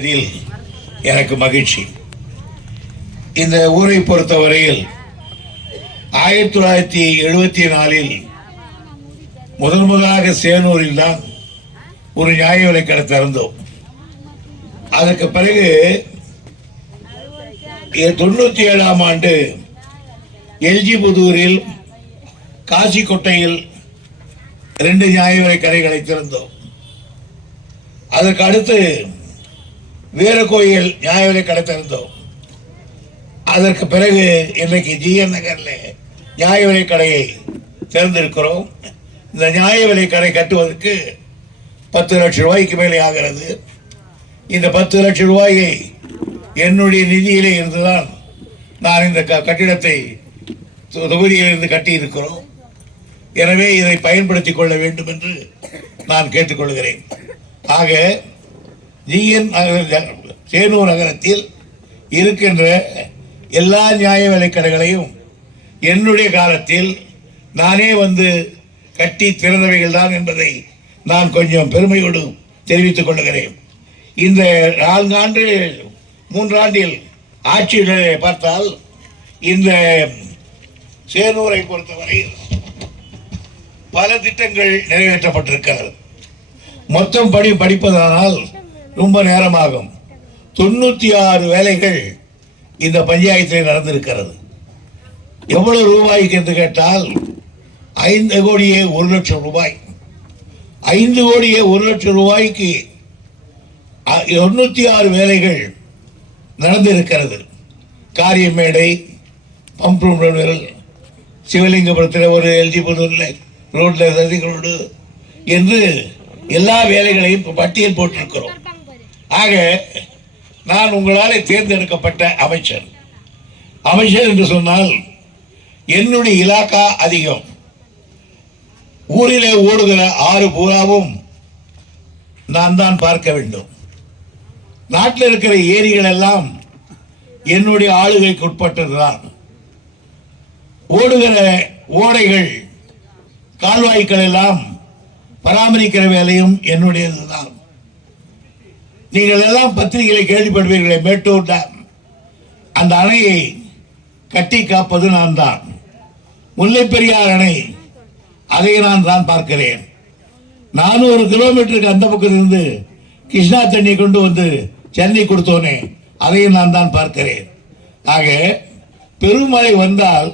இதில் எனக்கு மகிழ்ச்சி. இந்த ஊரை பொறுத்தவரையில் ஆயிரத்தி தொள்ளாயிரத்தி எழுபத்தி நாலில் முதன் முதலாக சேனூரில் தான் ஒரு நியாய விலைக்கடை திறந்தோம். அதற்கு பிறகு தொண்ணூத்தி ஏழாம் ஆண்டு எல்ஜி புதூரில் காசிக்கோட்டையில் ரெண்டு நியாய விலை கடைகளை திறந்தோம். அதற்கு அடுத்து வீரகோயில் நியாய விலை கடை திறந்தோம். அதற்கு பிறகு இன்றைக்கு ஜிஎன் நகரில் நியாய விலை கடையை திறந்திருக்கிறோம். இந்த நியாய விலை கடை கட்டுவதற்கு பத்து லட்சம் ரூபாய்க்கு மேலே ஆகிறது. இந்த பத்து லட்சம் ரூபாயை என்னுடைய நிதியிலே இருந்துதான் நான் இந்த க- கட்டிடத்தை தொகுதியிலிருந்து கட்டி இருக்கிறோம் எனவே இதை பயன்படுத்திக் கொள்ள வேண்டும் என்று நான் கேட்டுக்கொள்கிறேன் ஆக ஜிஎன் நகர- சேனூர் நகரத்தில் இருக்கின்ற எல்லா நியாய விலைக்கடைகளையும் என்னுடைய காலத்தில் நானே வந்து கட்டி திறந்தவைகள் தான் என்பதை நான் கொஞ்சம் பெருமையோடு தெரிவித்துக் கொள்கிறேன். இந்த நான்காண்டு மூன்றாண்டில் ஆட்சியிலே பார்த்தால் இந்த சேனூரை பொறுத்தவரையில் பல திட்டங்கள் நிறைவேற்றப்பட்டிருக்கிறது. மொத்தம் படி படிப்பதானால் ரொம்ப நேரமாகும். தொண்ணூத்தி ஆறு வேலைகள் இந்த பஞ்சாயத்தில் நடந்திருக்கிறது. எவ்வளவு ரூபாய்க்கு என்று கேட்டால் ஐந்து கோடியே ஒரு லட்சம் ரூபாய். ஐந்து கோடியே ஒரு லட்சம் ரூபாய்க்கு தொண்ணூற்றி தொண்ணூத்தி ஆறு வேலைகள் நடந்திருக்கிறது. காரியமேடை பம்ப் ரூம் சிவலிங்கபுரத்தில் ஒரு எல்ஜி புதூரில் ரோட்டில் சதி ரோடு என்று எல்லா வேலைகளையும் பட்டியல் போட்டிருக்கிறோம். ஆக நான் உங்களால் தேர்ந்தெடுக்கப்பட்ட அமைச்சர். அமைச்சர் என்று சொன்னால் என்னுடைய இலாக்கா அதிகம். ஊரிலே ஓடுகிற ஆறு பூராவும் நான் தான் பார்க்க வேண்டும். நாட்டில் இருக்கிற ஏரிகள் எல்லாம் என்னுடைய ஆளுகைக்கு உட்பட்டதுதான். ஓடுகிற ஓடைகள் கால்வாய்கள் எல்லாம் பராமரிக்கிற வேலையும் என்னுடையதுதான். நீங்கள் எல்லாம் பத்திரிகைகளை கேள்விப்படுவீர்களே மேட்டூர் டேம். அந்த அணையை கட்டி காப்பது நான் தான் முல்லை பெரியார் அணை அதை நான் தான் பார்க்கிறேன். நானூறு கிலோமீட்டருக்கு அந்த பக்கம் இருந்து கிருஷ்ணா தண்ணி கொண்டு வந்து சென்னை கொடுத்தோனே அதையும் நான் தான் பார்க்கிறேன். ஆக பெருமழை வந்தால்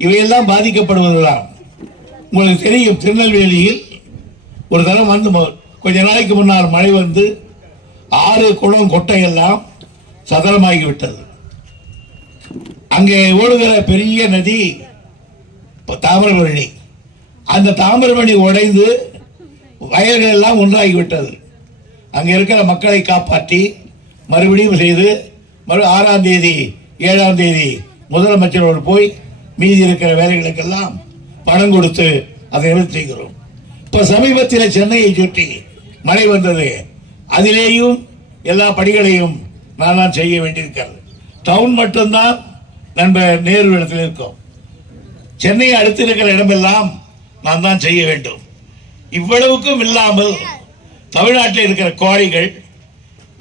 இவையெல்லாம் பாதிக்கப்படுவதுதான். உங்களுக்கு தெரியும் திருநெல்வேலியில் ஒரு தரம் வந்து ம- கொஞ்ச நாளைக்கு முன்னால் மழை வந்து ஆறு குளம் கொட்டையெல்லாம் சதலமாகி விட்டது அங்கே ஓடுகிற பெரிய நதி தாமிரபரணி. அந்த தாமிரபரணி உடைந்து வயல்கள் எல்லாம் ஒன்றாகி விட்டது அங்கே இருக்கிற மக்களை காப்பாற்றி மறுபடியும் செய்து மறு ஆறாம் தேதி ஏழாம் தேதி முதலமைச்சரோடு போய் மீதி இருக்கிற வேலைகளுக்கெல்லாம் பணம் கொடுத்து அதை நிவர்த்தி செய்கிறோம். இப்போ சமீபத்தில் சென்னையை சுற்றி மழை வந்தது. அதிலேயும் எல்லா பணிகளையும் நான் தான் செய்ய வேண்டியிருக்கிறது. டவுன் மட்டும்தான் நண்பர் நேரு இடத்தில் இருக்கோம். சென்னையை அடுத்து இருக்கிற இடமெல்லாம் நான் தான் செய்ய வேண்டும். இவ்வளவுக்கும் இல்லாமல் தமிழ்நாட்டில் இருக்கிற குவாரிகள்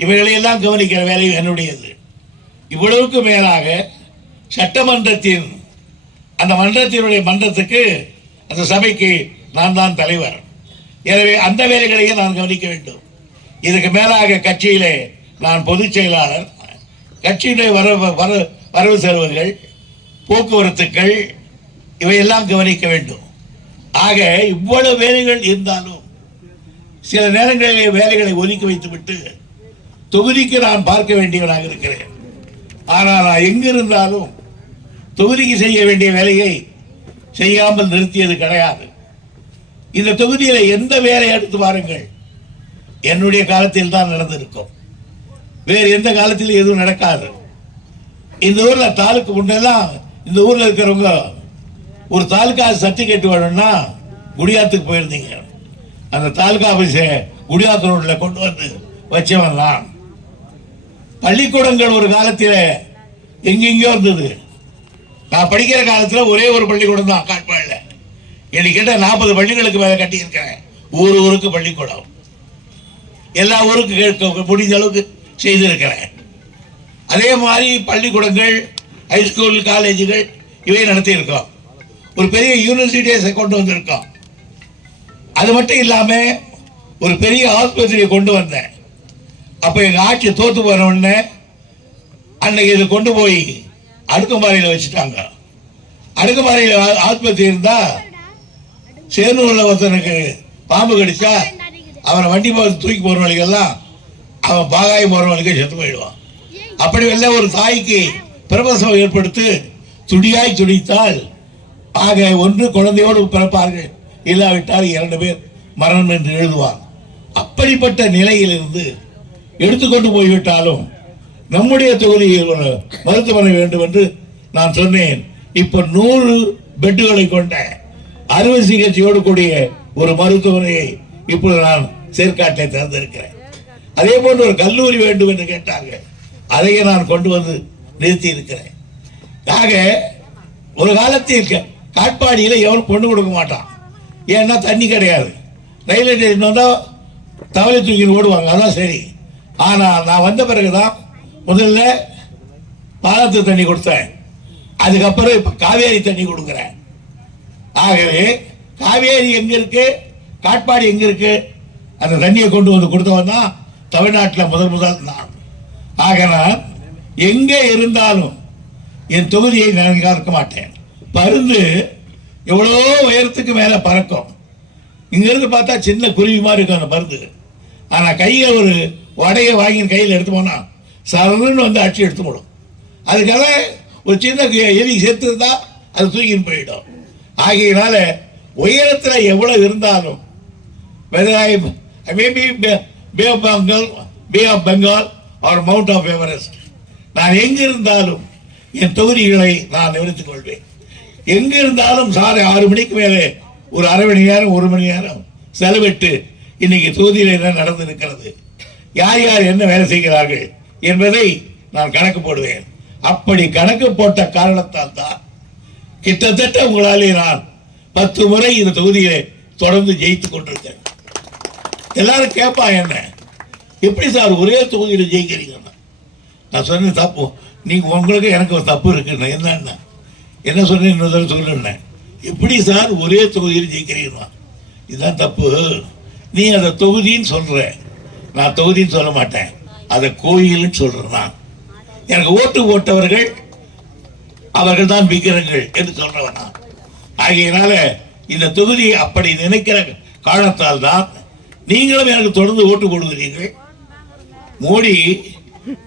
இவைகளையெல்லாம் கவனிக்கிற வேலை என்னுடையது. இவ்வளவுக்கு மேலாக சட்டமன்றத்தின் அந்த மன்றத்தினுடைய மன்றத்துக்கு அந்த சபைக்கு நான் தான் தலைவர். எனவே அந்த வேலைகளையும் நான் கவனிக்க வேண்டும். இதுக்கு மேலாக கட்சியிலே நான் பொதுச் செயலாளர் கட்சியினுடைய வரவு வரவு வரவு செலவுகள் போக்குவரத்துக்கள் இவையெல்லாம் கவனிக்க வேண்டும். ஆக இவ்வளவு வேலைகள் இருந்தாலும் சில நேரங்களிலே வேலைகளை ஒதுக்கி வைத்துவிட்டு தொகுதிக்கு நான் பார்க்க வேண்டியவனாக இருக்கிறேன். ஆனால் நான் எங்கிருந்தாலும் தொகுதிக்கு செய்ய வேண்டிய வேலையை செய்யாமல் நிறுத்தியது கிடையாது. இந்த தொகுதியில் எந்த வேலையை எடுத்து பாருங்கள் என்னுடைய காலத்தில் தான் நடந்திருக்கும். வேறு எந்த காலத்திலும் எதுவும் நடக்காது. இந்த ஊரில் தாலுக்கு முன்னெல்லாம் இந்த ஊரில் இருக்கிறவங்க ஒரு தாலுக்கா சர்டிஃபிகேட் வேணும்னா குடியாத்துக்கு போயிருந்தீங்க. அந்த தாலுக்கா ஆஃபீஸை குடியாத்து ரோட்டில் கொண்டு வந்து வச்சவன் தான் பள்ளிக்கூடங்கள் ஒரு காலத்தில் எங்கெங்கயோ இருந்தது. நான் படிக்கிற காலத்தில் ஒரே ஒரு பள்ளிக்கூடம் தான் காட்பாடில் என்னை கேட்டால் நாற்பது பள்ளிகளுக்கு மேலே கட்டியிருக்கிறேன். ஊர் ஊருக்கு பள்ளிக்கூடம். எல்லா ஊருக்கு கேட்க முடிஞ்ச அளவுக்கு செய்திருக்கிறேன். அதே மாதிரி பள்ளிக்கூடங்கள் ஹைஸ்கூல் காலேஜுகள் இவை நடத்தியிருக்கோம். ஒரு பெரிய யூனிவர்சிட்டியை கொண்டு வந்திருக்கோம். அது மட்டும் இல்லாமல் ஒரு பெரிய ஆஸ்பத்திரியை கொண்டு வந்தேன். அப்போ எங்கள் ஆட்சி தோற்று போன உடனே அன்னைக்கு இதை கொண்டு போய் அடுக்குமாறையில் வச்சுட்டாங்க. அடுக்குமாறையில் ஆஸ்பத்திரி இருந்தால் சேர்ந்து உள்ள ஒருத்தனுக்கு பாம்பு கடிச்சா அவனை வண்டி பார்த்து தூக்கி போகிறவனுக்கெல்லாம் அவன் பாகாய போகிறவனுக்கு செத்து போயிடுவான். அப்படி வெளில ஒரு தாய்க்கு பிரபசம் ஏற்படுத்தி துடியாய் துடித்தால் ஆக ஒன்று குழந்தையோடு பிறப்பார்கள். இல்லாவிட்டால் இரண்டு பேர் மரணம் என்று எழுதுவார். அப்படிப்பட்ட நிலையிலிருந்து எடுத்துக்கொண்டு போய்விட்டாலும் நம்முடைய தொகுதியில் ஒரு மருத்துவமனை வேண்டும் என்று நான் சொன்னேன். இப்போ நூறு பெட்டுகளை கொண்ட அறுவை சிகிச்சையோடு கூடிய ஒரு மருத்துவமனையை இப்பொழுது நான் சேர்க்காட்டை திறந்திருக்கிறேன். அதே போன்று ஒரு கல்லூரி வேண்டும் என்று கேட்டாங்க அதையே நான் கொண்டு வந்து நிறுத்தி இருக்கிறேன் ஆக ஒரு காலத்தில் காட்பாடியில் எவனும் பொண்ணு கொடுக்க மாட்டான். ஏன்னா தண்ணி கிடையாது. ரயில்வே ஸ்டேஷன் வந்தால் தவளை தூக்கி ஓடுவாங்க. அதான் சரி. ஆனால் நான் வந்த பிறகு தான் முதல்ல பாலத்து தண்ணி கொடுத்தேன். அதுக்கப்புறம் இப்போ காவேரி தண்ணி கொடுக்குறேன். ஆகவே காவேரி எங்கே இருக்குது காட்பாடி எங்க இருக்கு? அந்த தண்ணியை கொண்டு வந்து கொடுத்தவன் தான் தமிழ்நாட்டில் முதல் முதல் நான். ஆக நான் எங்கே இருந்தாலும் என் தொகுதியை நான் பார்க்க மாட்டேன். பருந்து எவ்வளோ உயரத்துக்கு மேலே பறக்கும். இங்கிருந்து பார்த்தா சின்ன குருவி மாதிரி இருக்கும் அந்த பருந்து. ஆனால் கையில் ஒரு வடையை வாங்கி கையில் எடுத்து போனால் சரணுன்னு வந்து அடிச்சு எடுத்து போடும். அதுக்காக ஒரு சின்ன எலி சேர்த்துருந்தா அது தூக்கின்னு போயிடும். ஆகையினால உயரத்தில் எவ்வளோ இருந்தாலும் whether I, I may be Bay- Bay of Bengal, Bay of Bengal or Mount of Everest. நான் எங்கிருந்தாலும் என் தொகுதிகளை நான் நிவர்த்தி கொள்வேன் எங்கிருந்தாலும் சாலை ஆறு மணிக்கு மேலே ஒரு அரை மணி நேரம் ஒரு மணி நேரம் செலவிட்டு இன்னைக்கு தொகுதியில் என்ன நடந்திருக்கிறது? யார் யார் என்ன வேலை செய்கிறார்கள் என்பதை நான் கணக்கு போடுவேன். அப்படி கணக்கு போட்ட காரணத்தால் தான் கிட்டத்தட்ட உங்களாலே நான் பத்து முறை இந்த தொகுதியிலே தொடர்ந்து ஜெயித்துக் கொண்டிருக்கேன் எல்லாரும் கேட்பா என்ன? எப்படி சார் ஒரே தொகுதியில் ஜெயிக்கிறீங்கன்னா நான் சொன்னேன் தப்பு. நீங்கள் உங்களுக்கு எனக்கு ஒரு தப்பு இருக்குண்ணே என்னன்னா என்ன சொன்னேன்? இன்னொரு தடவை சொல்லுன்னேன் எப்படி சார் ஒரே தொகுதியில் ஜெயிக்கிறீங்கன்னா இதுதான் தப்பு. நீ அதை தொகுதின்னு சொல்கிற நான் தொகுதின்னு சொல்ல மாட்டேன். அதை கோயில்னு சொல்றேன்? நான் எனக்கு ஓட்டு போட்டவர்கள் அவர்கள் தான் விக்கிரங்கள் என்று சொல்றவன்? நான் ஆகையினால இந்த தொகுதியை அப்படி நினைக்கிற காரணத்தால் தான் நீங்களும் எனக்கு தொடர்ந்து ஓட்டு போடுகிறீர்கள். மோடி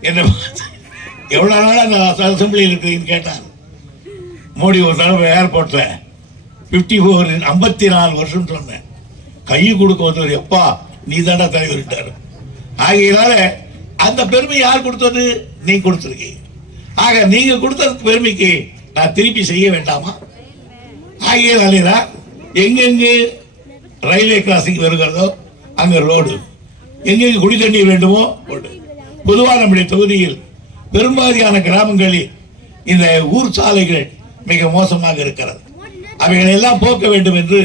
என்ன எவ்வளோ எவ்வளவு நாளா அந்த அசம்பிளியில் இருக்கிறீங்கன்னு கேட்டார். மோடி ஒரு தடவை ஏர்போர்ட்ல பிப்டி ஃபோர் ஐம்பத்தி நாலு வருஷம் சொன்னேன். கை கொடுக்க வந்தவர் எப்பா? நீ தாண்டா தலைவர்ட்டாரு ஆகையினால அந்த பெருமை யார் கொடுத்தது? நீ கொடுத்துருக்கீங்க. ஆக நீங்க கொடுத்த பெருமைக்கு நான் திருப்பி செய்ய வேண்டாமா? ஆகியதாலேதான் எங்கெங்கு ரயில்வே கிராசிங் வருகிறதோ அங்க ரோடு எங்கெங்கு குடி தண்ணீர் வேண்டுமோ ரோடு பொதுவாக நம்முடைய தொகுதியில் பெரும்பாலான கிராமங்களில் இந்த ஊர் சாலைகள் மிக மோசமாக இருக்கிறது. அவைகளை எல்லாம் போக்க வேண்டும் என்று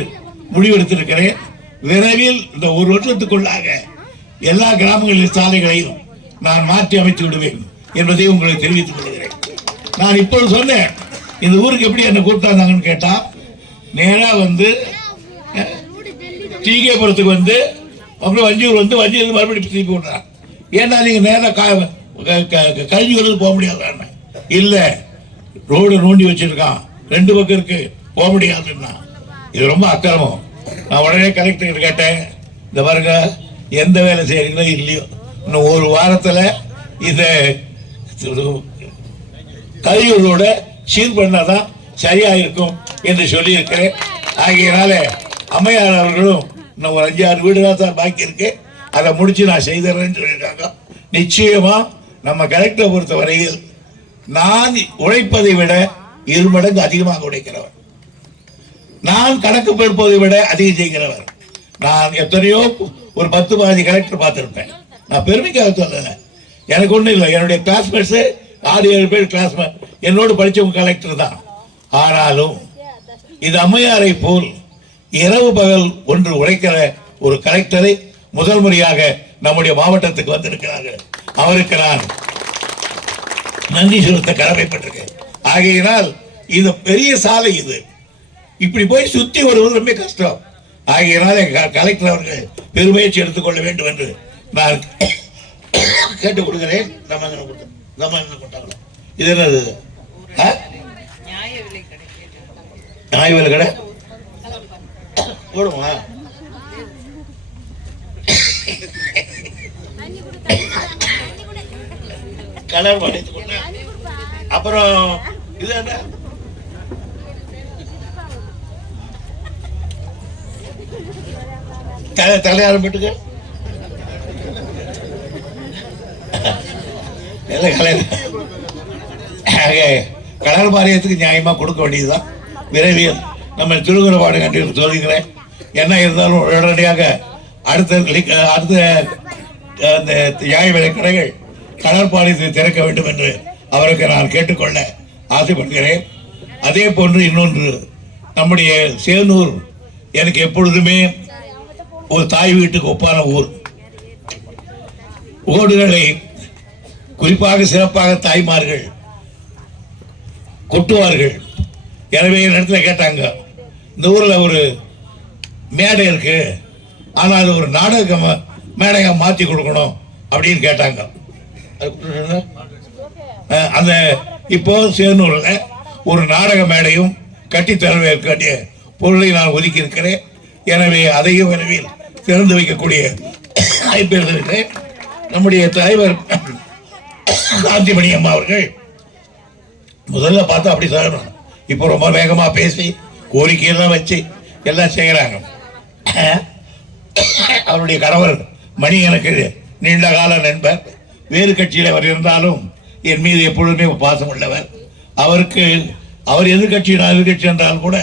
முடிவெடுத்திருக்கிறேன். விரைவில் இந்த ஒரு வருஷத்துக்குள்ளாக எல்லா கிராமங்களின் சாலைகளையும் நான் மாற்றி அமைத்து விடுவேன் என்பதை உங்களுக்கு தெரிவித்துக் கொள்கிறேன். நான் இப்பொழுது சொன்னேன் இந்த ஊருக்கு எப்படி என்ன கூப்பிட்டாங்கன்னு கேட்டால் நேராக வந்து டீகேபுரத்துக்கு வந்து அப்புறம் வஞ்சியூர் வந்து வஞ்சியூர் மறுபடியும் திருப்பி விடுறான் ஏன்னா நீங்கள் நேராக கா- க- க- கழிஞ்சு போக முடியாதுன்னா இல்லை ரோடு நோண்டி வச்சிருக்கான். ரெண்டு பக்கம் இருக்கு போக முடியாதுன்னா. இது ரொம்ப அக்கிரமம். நான் உடனே கலெக்டர்கிட்ட கேட்டேன் இந்த பாருங்க எந்த வேலை செய்யறீங்களோ இல்லையோ இன்னும் ஒரு வாரத்தில் இதை கழிவுகளோட சீர் பண்ணாதான் சரியாக இருக்கும் என்று சொல்லியிருக்கிறேன். ஆகையினால அம்மையார் அவர்களும் இன்னும் ஒரு அஞ்சாறு வீடு தான் சார் பாக்கி இருக்கு. அதை முடிச்சு நான் செய்தறேன்னு சொல்லியிருக்காங்க. நிச்சயமா நம்ம கலெக்டரை பொறுத்த வரையில் நான் உழைப்பதை விட இரு மடங்கு அதிகமாக உழைக்கிறவர். நான் கணக்கு பார்ப்பதை விட அதிகம் செய்கிறவர். நான் எத்தனையோ ஒரு பத்து பாதி கலெக்டர் பார்த்திருப்பேன். நான் பெருமைக்காக சொல்லல. எனக்கு ஒன்றும் இல்லை. என்னுடைய கிளாஸ்மேட்ஸ் ஆறு ஏழு பேர் கிளாஸ்மேட் என்னோடு படித்தவங்க கலெக்டர் தான். ஆனாலும் இது அம்மையாரை போல் இரவு பகல் ஒன்று உழைக்கிற ஒரு கலெக்டரை முதல் முறையாக நம்முடைய மாவட்டத்துக்கு வந்திருக்கிறார்கள். அவருக்கு நான் நன்றி செலுத்த கடமைப்பட்டிருக்கேன். ஆகையினால் இது பெரிய சாலை இது. இப்படி போய் சுத்தி வருவது ரொம்ப கஷ்டம். ஆகையினால கலெக்டர் அவர்கள் பெருமுயற்சி எடுத்துக்கொள்ள வேண்டும் என்று நான் கேட்டுக் கொடுக்கிறேன். நம்ம. நம்ம கொடுத்தாங்களா? இது என்னது? நியாய விலை கடை? போடுமா கலர் பண்ணிட்டு அப்புறம் இது என்ன? தலை தலையாரம் கடல் நல்ல பாரியத்துக்கு நியாயமா கொடுக்க வேண்டியதுதான். விரைவில் நம்ம திருக்குறவாடு கண்டிப்பாக சொல்கிறேன் என்ன இருந்தாலும் உடனடியாக அடுத்த அடுத்த அந்த நியாய விலை கடைகள் கலர் திறக்க வேண்டும் என்று அவருக்கு நான் கேட்டுக்கொள்ள ஆசைப்படுகிறேன். அதே போன்று இன்னொன்று நம்முடைய சேனூர் எனக்கு எப்பொழுதுமே ஒரு தாய் வீட்டுக்கு ஒப்பான ஊர். ஓடுகளை குறிப்பாக சிறப்பாக தாய்மார்கள் கொட்டுவார்கள். எனவே இந்த இடத்துல கேட்டாங்க இந்த ஊரில் ஒரு மேடை இருக்கு. ஆனா அது ஒரு நாடக ம- மேடையா மாத்தி கொடுக்கணும் அப்படின்னு கேட்டாங்க. அந்த இப்போ சேனூர்ல ஒரு நாடக மேடையும் கட்டித்தர வேண்டிய பொருளை நான் ஒதுக்கி இருக்கிறேன் எனவே அதையும் விரைவில் திறந்து வைக்கக்கூடிய வாய்ப்பு இருக்கிறேன். நம்முடைய தலைவர் காந்திமணி அம்மா அவர்கள் முதல்ல பார்த்தா அப்படி சொல்லணும். இப்போ ரொம்ப வேகமா பேசி கோரிக்கையெல்லாம் வச்சு எல்லாம் செய்யறாங்க. அவருடைய கணவர் மணி எனக்கு நீண்ட கால நண்பர். வேறு கட்சியில் அவர் இருந்தாலும் என் மீது எப்பொழுதுமே பாசம் உள்ளவர். அவருக்கு அவர் எதிர்கட்சி நான் எதிர்கட்சி என்றால் கூட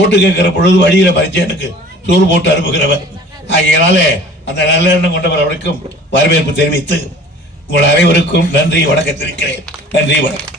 ஓட்டு கேட்கிற பொழுது வழியில் பறிச்சு எனக்கு சோறு போட்டு அனுப்புகிறவர். ஆகையினாலே அந்த நல்ல எண்ணம் கொண்டவர் அவருக்கும் வரவேற்பு தெரிவித்து உங்கள் அனைவருக்கும் நன்றி வணக்கம் தெரிவிக்கிறேன். நன்றி வணக்கம்.